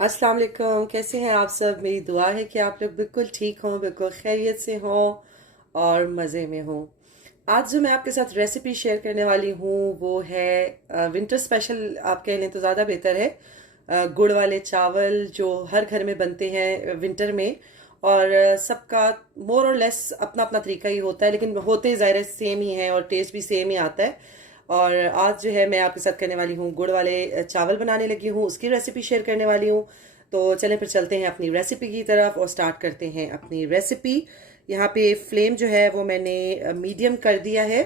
अस्सलाम वालेकुम। कैसे हैं आप सब? मेरी दुआ है कि आप लोग बिल्कुल ठीक हों, बिल्कुल खैरियत से हों और मज़े में हों। आज जो मैं आपके साथ रेसिपी शेयर करने वाली हूँ वो है विंटर स्पेशल, आप कह लें तो ज़्यादा बेहतर है। गुड़ वाले चावल जो हर घर में बनते हैं विंटर में। और सबका मोर और लेस अपना अपना तरीका ही होता है, लेकिन होते ज़ाहिर सेम ही हैं और टेस्ट भी सेम ही आता है। और आज जो है मैं आपके साथ करने वाली हूँ गुड़ वाले चावल बनाने लगी हूँ, उसकी रेसिपी शेयर करने वाली हूँ। तो चलें फिर चलते हैं अपनी रेसिपी की तरफ और स्टार्ट करते हैं अपनी रेसिपी। यहाँ पे फ्लेम जो है वो मैंने मीडियम कर दिया है।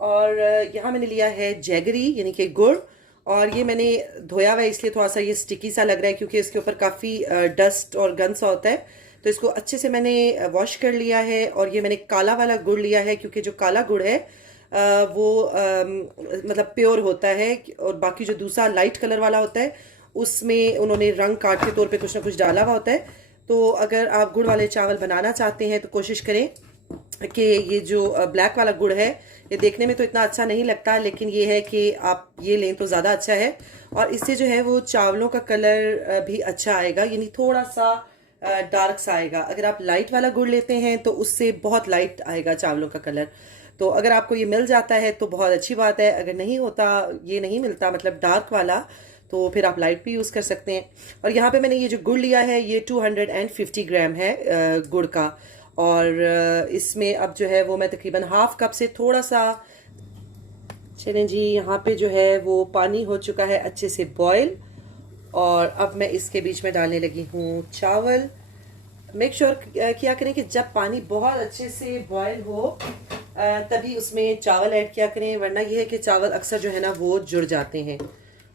और यहाँ मैंने लिया है जैगरी यानी कि गुड़। और ये मैंने धोया हुआ है, इसलिए थोड़ा सा ये स्टिकी सा लग रहा है क्योंकि इसके ऊपर काफ़ी डस्ट और गंद सा होता है। तो इसको अच्छे से मैंने वॉश कर लिया है। और ये मैंने काला वाला गुड़ लिया है क्योंकि जो काला गुड़ है वो मतलब प्योर होता है। और बाकी जो दूसरा लाइट कलर वाला होता है उसमें उन्होंने रंग काट के तौर पे कुछ ना कुछ डाला हुआ होता है। तो अगर आप गुड़ वाले चावल बनाना चाहते हैं तो कोशिश करें कि ये जो ब्लैक वाला गुड़ है, ये देखने में तो इतना अच्छा नहीं लगता, लेकिन ये है कि आप ये लें तो ज़्यादा अच्छा है। और इससे जो है वो चावलों का कलर भी अच्छा आएगा, यानी थोड़ा सा डार्क सा आएगा। अगर आप लाइट वाला गुड़ लेते हैं तो उससे बहुत लाइट आएगा चावलों का कलर। तो अगर आपको ये मिल जाता है तो बहुत अच्छी बात है, अगर नहीं होता, ये नहीं मिलता मतलब डार्क वाला, तो फिर आप लाइट भी यूज़ कर सकते हैं। और यहाँ पे मैंने ये जो गुड़ लिया है ये 250 ग्राम है गुड़ का। और इसमें अब जो है वो मैं तकरीबन हाफ कप से थोड़ा सा, चलें जी, यहाँ पे जो है वो पानी हो चुका है अच्छे से बॉयल। और अब मैं इसके बीच में डालने लगी हूँ चावल। मेक श्योर किया करें कि जब पानी बहुत अच्छे से बॉयल हो तभी उसमें चावल ऐड किया करें, वरना ये है कि चावल अक्सर जो है ना वो जुड़ जाते हैं।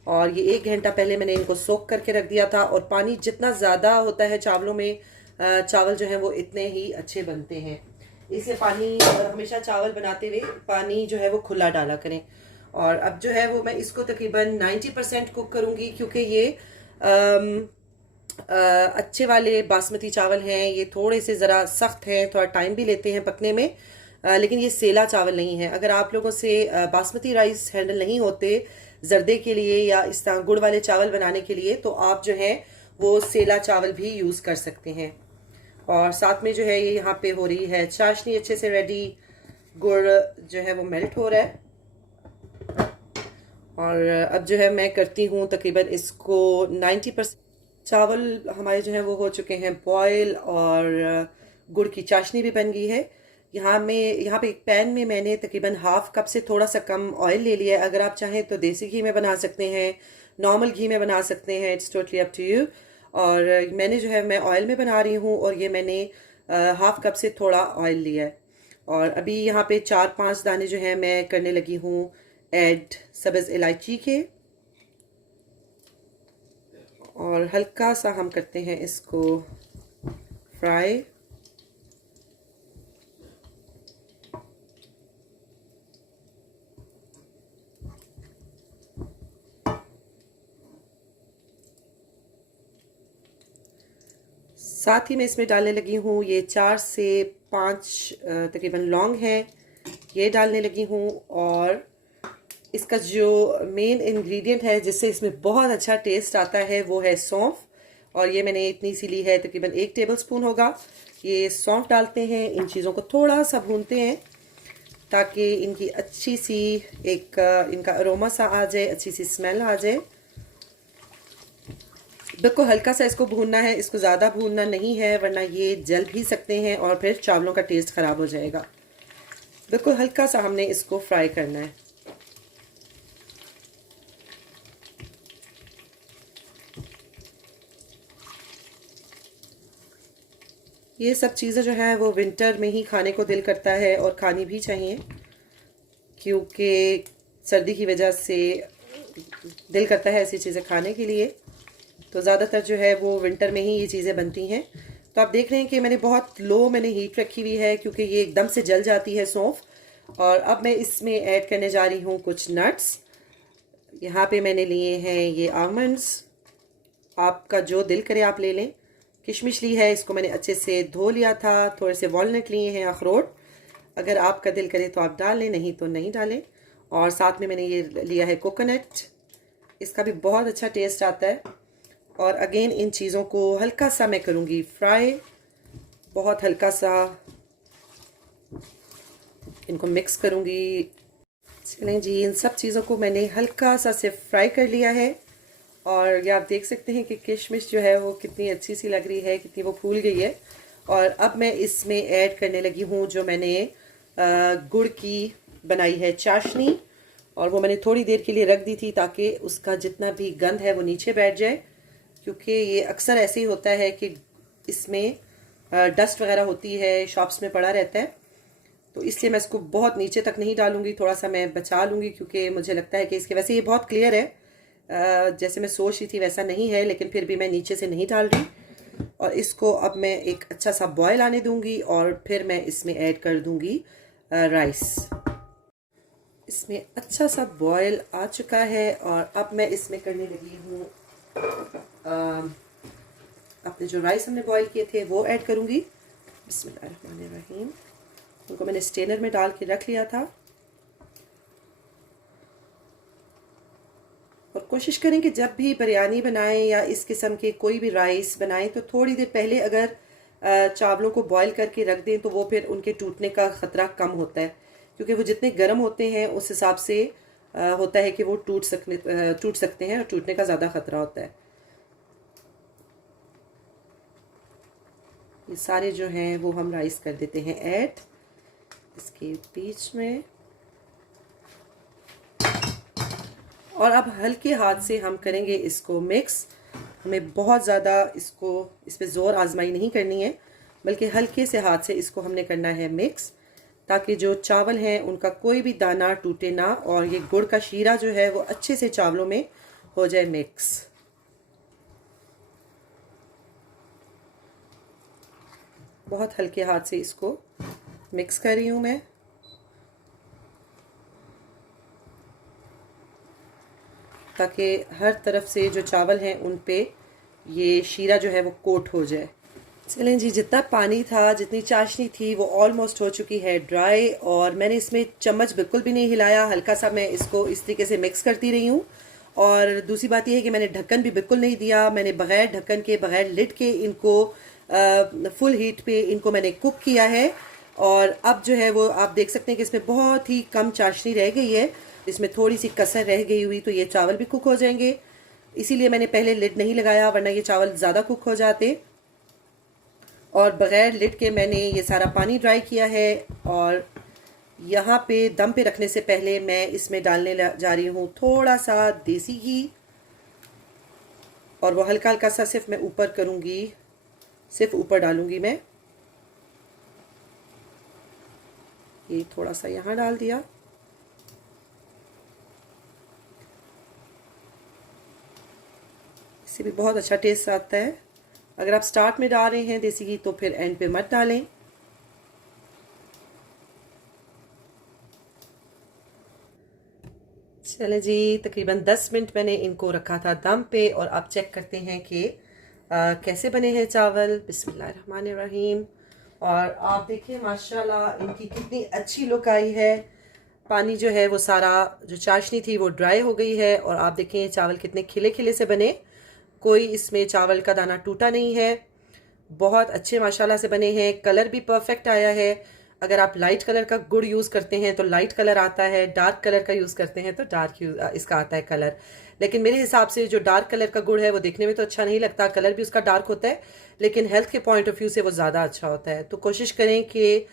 और ये 1 घंटा पहले मैंने इनको सोक करके रख दिया था। और पानी जितना ज़्यादा होता है चावलों में, चावल जो है वो इतने ही अच्छे बनते हैं। इसलिए पानी हमेशा चावल बनाते हुए पानी जो है वो खुला डाला करें। और अब जो है वो मैं इसको तकरीबन 90% कुक करूँगी क्योंकि ये अच्छे वाले बासमती चावल हैं। ये थोड़े से ज़रा सख्त हैं, थोड़ा टाइम भी लेते हैं पकने में, लेकिन ये सेला चावल नहीं है। अगर आप लोगों से बासमती राइस हैंडल नहीं होते जर्दे के लिए या इस तरह गुड़ वाले चावल बनाने के लिए, तो आप जो है वो सेला चावल भी यूज़ कर सकते हैं। और साथ में जो है ये यहाँ पे हो रही है चाशनी अच्छे से रेडी। गुड़ जो है वो मेल्ट हो रहा है। और अब जो है मैं करती हूँ तकरीबन इसको 90%। चावल हमारे जो है वो हो चुके हैं बॉयल और गुड़ की चाशनी भी बन गई है। यहाँ पे एक पैन में मैंने तकरीबन हाफ कप से थोड़ा सा कम ऑयल ले लिया है। अगर आप चाहें तो देसी घी में बना सकते हैं, नॉर्मल घी में बना सकते हैं, it's totally up to you. और मैंने जो है मैं ऑयल में बना रही हूँ और ये मैंने हाफ कप से थोड़ा ऑयल लिया है। और अभी यहाँ पे 4-5 दाने जो है मैं करने लगी हूँ ऐड सब्ज़ इलायची के। और हल्का सा हम करते हैं इसको फ्राई। साथ ही मैं इसमें डालने लगी हूँ ये 4 से 5 तकरीबन लौंग हैं, ये डालने लगी हूँ। और इसका जो मेन इंग्रेडिएंट है जिससे इसमें बहुत अच्छा टेस्ट आता है वो है सौंफ। और ये मैंने इतनी सी ली है, तकरीबन 1 टेबलस्पून होगा। ये सौंफ डालते हैं, इन चीज़ों को थोड़ा सा भूनते हैं ताकि इनकी अच्छी सी एक इनका अरोमा सा आ जाए, अच्छी सी स्मेल आ जाए। बिल्कुल हल्का सा इसको भूनना है, इसको ज़्यादा भूनना नहीं है वरना ये जल भी सकते हैं और फिर चावलों का टेस्ट ख़राब हो जाएगा। बिल्कुल हल्का सा हमने इसको फ्राई करना है। ये सब चीज़ें जो हैं वो विंटर में ही खाने को दिल करता है और खानी भी चाहिए, क्योंकि सर्दी की वजह से दिल करता है ऐसी चीज़ें खाने के लिए। तो ज़्यादातर जो है वो विंटर में ही ये चीज़ें बनती हैं। तो आप देख रहे हैं कि मैंने बहुत लो हीट रखी हुई है क्योंकि ये एकदम से जल जाती है सौंफ। और अब मैं इसमें ऐड करने जा रही हूँ कुछ नट्स। यहाँ पे मैंने लिए हैं ये आलमंड्स, आपका जो दिल करे आप ले लें। किशमिश ली है, इसको मैंने अच्छे से धो लिया था। थोड़े से वॉलनट लिए हैं, अखरोट, अगर आपका दिल करे तो आप डाल लें, नहीं तो नहीं डालें। और साथ में मैंने ये लिया है कोकोनट, इसका भी बहुत अच्छा टेस्ट आता है। और अगेन इन चीज़ों को हल्का सा मैं करूँगी फ्राई, बहुत हल्का सा इनको मिक्स करूँगी। चलें जी, इन सब चीज़ों को मैंने हल्का सा सिर्फ फ्राई कर लिया है और ये आप देख सकते हैं कि किशमिश जो है वो कितनी अच्छी सी लग रही है, कितनी वो फूल गई है। और अब मैं इसमें ऐड करने लगी हूँ जो मैंने गुड़ की बनाई है चाशनी, और वो मैंने थोड़ी देर के लिए रख दी थी ताकि उसका जितना भी गंध है वो नीचे बैठ जाए, क्योंकि ये अक्सर ऐसे ही होता है कि इसमें डस्ट वगैरह होती है, शॉप्स में पड़ा रहता है, तो इसलिए मैं इसको बहुत नीचे तक नहीं डालूंगी, थोड़ा सा मैं बचा लूँगी, क्योंकि मुझे लगता है कि इसके वैसे ये बहुत क्लियर है, जैसे मैं सोच रही थी वैसा नहीं है, लेकिन फिर भी मैं नीचे से नहीं डाल रही। और इसको अब मैं एक अच्छा सा बॉयल आने दूंगी और फिर मैं इसमें ऐड कर दूंगी राइस। इसमें अच्छा सा बॉयल आ चुका है और अब मैं इसमें करने लगी हूँ अपने जो राइस हमने बॉयल किए थे वो ऐड करूँगी। बिस्मिल्लाहिर्रहमानिर्रहीम। उनको मैंने स्टेनर में डाल के रख लिया था। और कोशिश करें कि जब भी बिरयानी बनाएं या इस किस्म के कोई भी राइस बनाएं तो थोड़ी देर पहले अगर चावलों को बॉईल करके रख दें तो वो फिर उनके टूटने का ख़तरा कम होता है, क्योंकि वो जितने गर्म होते हैं उस हिसाब से होता है कि वो टूट सकते हैं और टूटने का ज़्यादा ख़तरा होता है। ये सारे जो हैं वो हम राइस कर देते हैं ऐड इसके बीच में, और अब हल्के हाथ से हम करेंगे इसको मिक्स। हमें बहुत ज़्यादा इस पे ज़ोर आजमाई नहीं करनी है, बल्कि हल्के से हाथ से इसको हमने करना है मिक्स, ताकि जो चावल हैं उनका कोई भी दाना टूटे ना और ये गुड़ का शीरा जो है वो अच्छे से चावलों में हो जाए मिक्स। बहुत हल्के हाथ से इसको मिक्स कर रही हूँ मैं। ताकि हर तरफ से जो चावल हैं उन पे ये शीरा जो है वो कोट हो जाए। चलें जी, जितना पानी था, जितनी चाशनी थी वो ऑलमोस्ट हो चुकी है ड्राई, और मैंने इसमें चम्मच बिल्कुल भी नहीं हिलाया, हल्का सा मैं इसको इस तरीके से मिक्स करती रही हूँ। और दूसरी बात यह है कि मैंने ढक्कन भी बिल्कुल नहीं दिया, मैंने बगैर ढक्कन के, बगैर लिड के इनको फुल हीट पे इनको मैंने कुक किया है। और अब जो है वो आप देख सकते हैं कि इसमें बहुत ही कम चाशनी रह गई है, इसमें थोड़ी सी कसर रह गई हुई, तो ये चावल भी कुक हो जाएंगे। इसीलिए मैंने पहले लिड नहीं लगाया, वरना ये चावल ज़्यादा कुक हो जाते। और बग़ैर लिड के मैंने ये सारा पानी ड्राई किया है। और यहाँ पे दम पे रखने से पहले मैं इसमें डालने जा रही हूँ थोड़ा सा देसी घी, और वो हल्का हल्का सा सिर्फ मैं ऊपर करूँगी, सिर्फ ऊपर डालूँगी मैं। ये थोड़ा सा यहाँ डाल दिया। इससे भी बहुत अच्छा टेस्ट आता है। अगर आप स्टार्ट में डाल रहे हैं देसी घी तो फिर एंड पे मत डालें। चले जी, तकरीबन 10 मिनट मैंने इनको रखा था दम पे, और अब चेक करते हैं कि कैसे बने हैं चावल। बिस्मिल्लाहिर्रहमानिर्रहीम। और आप देखिए माशाल्लाह इनकी कितनी अच्छी लुक आई है। पानी जो है वो सारा, जो चाशनी थी वो ड्राई हो गई है, और आप देखें चावल कितने खिले खिले से बने, कोई इसमें चावल का दाना टूटा नहीं है। बहुत अच्छे माशाल्लाह से बने हैं, कलर भी परफेक्ट आया है। अगर आप लाइट कलर का गुड़ यूज़ करते हैं तो लाइट कलर आता है, डार्क कलर का यूज़ करते हैं तो डार्क इसका आता है कलर। लेकिन मेरे हिसाब से जो डार्क कलर का गुड़ है वो देखने में तो अच्छा नहीं लगता, कलर भी उसका डार्क होता है, लेकिन हेल्थ के पॉइंट ऑफ व्यू से वो ज़्यादा अच्छा होता है। तो कोशिश करें कि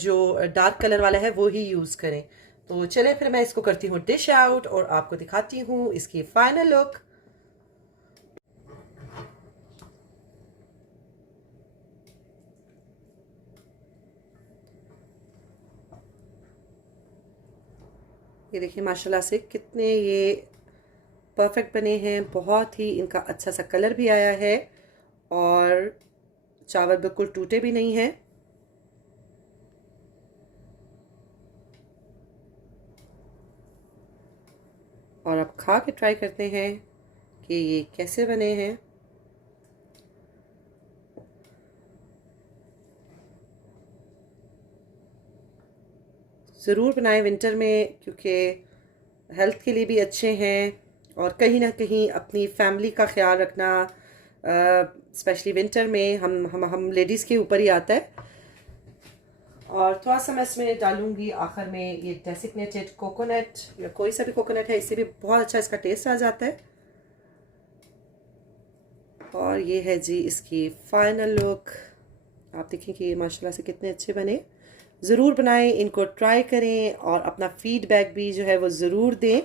जो डार्क कलर वाला है वो ही यूज़ करें। तो चले फिर मैं इसको करती हूँ डिश आउट और आपको दिखाती हूँ इसकी फाइनल लुक। ये देखिए माशाल्लाह से कितने ये परफेक्ट बने हैं, बहुत ही इनका अच्छा सा कलर भी आया है, और चावल बिल्कुल टूटे भी नहीं हैं। और अब खा के ट्राई करते हैं कि ये कैसे बने हैं। ज़रूर बनाएं विंटर में, क्योंकि हेल्थ के लिए भी अच्छे हैं और कहीं ना कहीं अपनी फैमिली का ख्याल रखना, स्पेशली विंटर में हम लेडीज़ के ऊपर ही आता है। और थोड़ा सा मैं इसमें डालूंगी आखिर में ये डेसिग्नेटेड कोकोनट, या कोई सा भी कोकोनट है, इससे भी बहुत अच्छा इसका टेस्ट आ जाता है। और ये है जी इसकी फाइनल लुक। आप देखें कि ये माशाल्लाह से कितने अच्छे बने। ज़रूर बनाएं, इनको ट्राई करें और अपना फीडबैक भी जो है वो ज़रूर दें।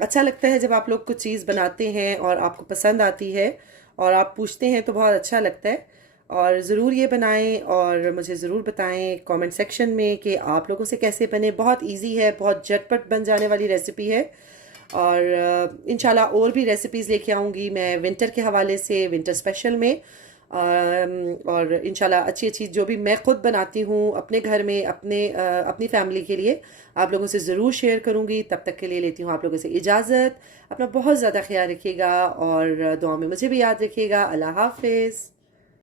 अच्छा लगता है जब आप लोग कुछ चीज़ बनाते हैं और आपको पसंद आती है और आप पूछते हैं, तो बहुत अच्छा लगता है। और ज़रूर ये बनाएं और मुझे ज़रूर बताएं कमेंट सेक्शन में कि आप लोगों से कैसे बने। बहुत इजी है, बहुत झटपट बन जाने वाली रेसिपी है। और इंशाल्लाह और भी रेसिपीज़ लेके आऊँगी मैं विंटर के हवाले से, विंटर स्पेशल में। और इंशाल्लाह अच्छी अच्छी जो भी मैं खुद बनाती हूँ अपने घर में, अपनी फैमिली के लिए आप लोगों से ज़रूर शेयर करूँगी। तब तक के लिए लेती हूँ आप लोगों से इजाज़त। अपना बहुत ज़्यादा ख्याल रखिएगा और दुआ में मुझे भी याद रखिएगा। अल्लाह हाफिज़।